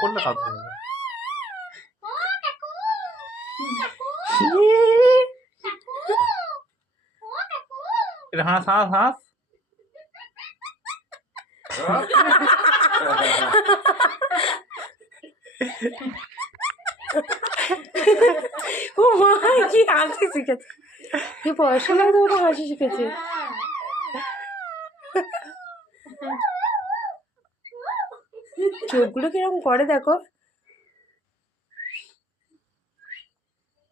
করলে কাজ হয়ে যাবে। এটা হাঁস হাঁস হাঁস। ও মা কি হাসি শিখেছে, কি পড়াশোনা তো ওটা হাসি শিখেছে। চোখগুলো কিরকম করে দেখো।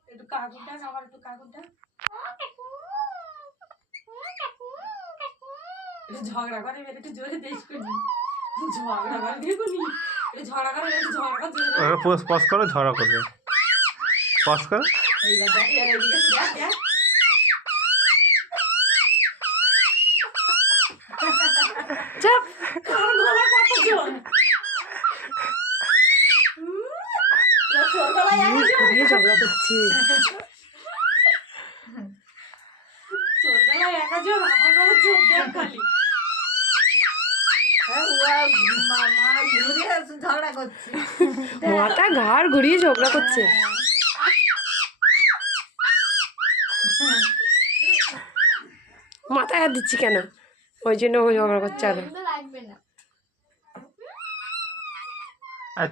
একটু কাকুরটা আমার একটু কাকুরটা একটু ঝগড়া করে একটু জোরে দেশ করি ঝগড়া করে দেখুনি একটু ঝগড়া করে একটু ঝগড়া করে জোরে পজ করো, ঝগড়া করবে। পজ করো। এইবার দেখ এর এদিকে দেখ দেখ চাপ আমার গলায় কত জোর তোর গলায় এত জোর ঘুরিয়ে ঝগড়া করছে। তোর গলায় এত জোর আমার গলায় জোর দেখ খালি ঝগড়া করছি মাথা ঘাড় ঘুরিয়ে ঝগড়া করছে। মাথায় হাত দিচ্ছি কেন, ওই জন্য ও ঝগড়া করছে আরো। লাগবে না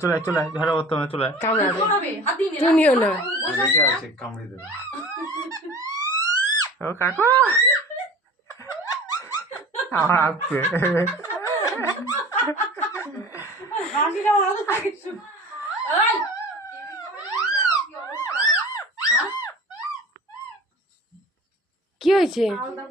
চলে চলে ঝগড়া করতে হবে, চলে। কামড়াবে, হাত দিয়ে তুই নিও না। কামড়ে দেবে। ও কাকু আমার আসছে। হাসিটা ভালো থাকে এই কি হয়েছে? আলাদা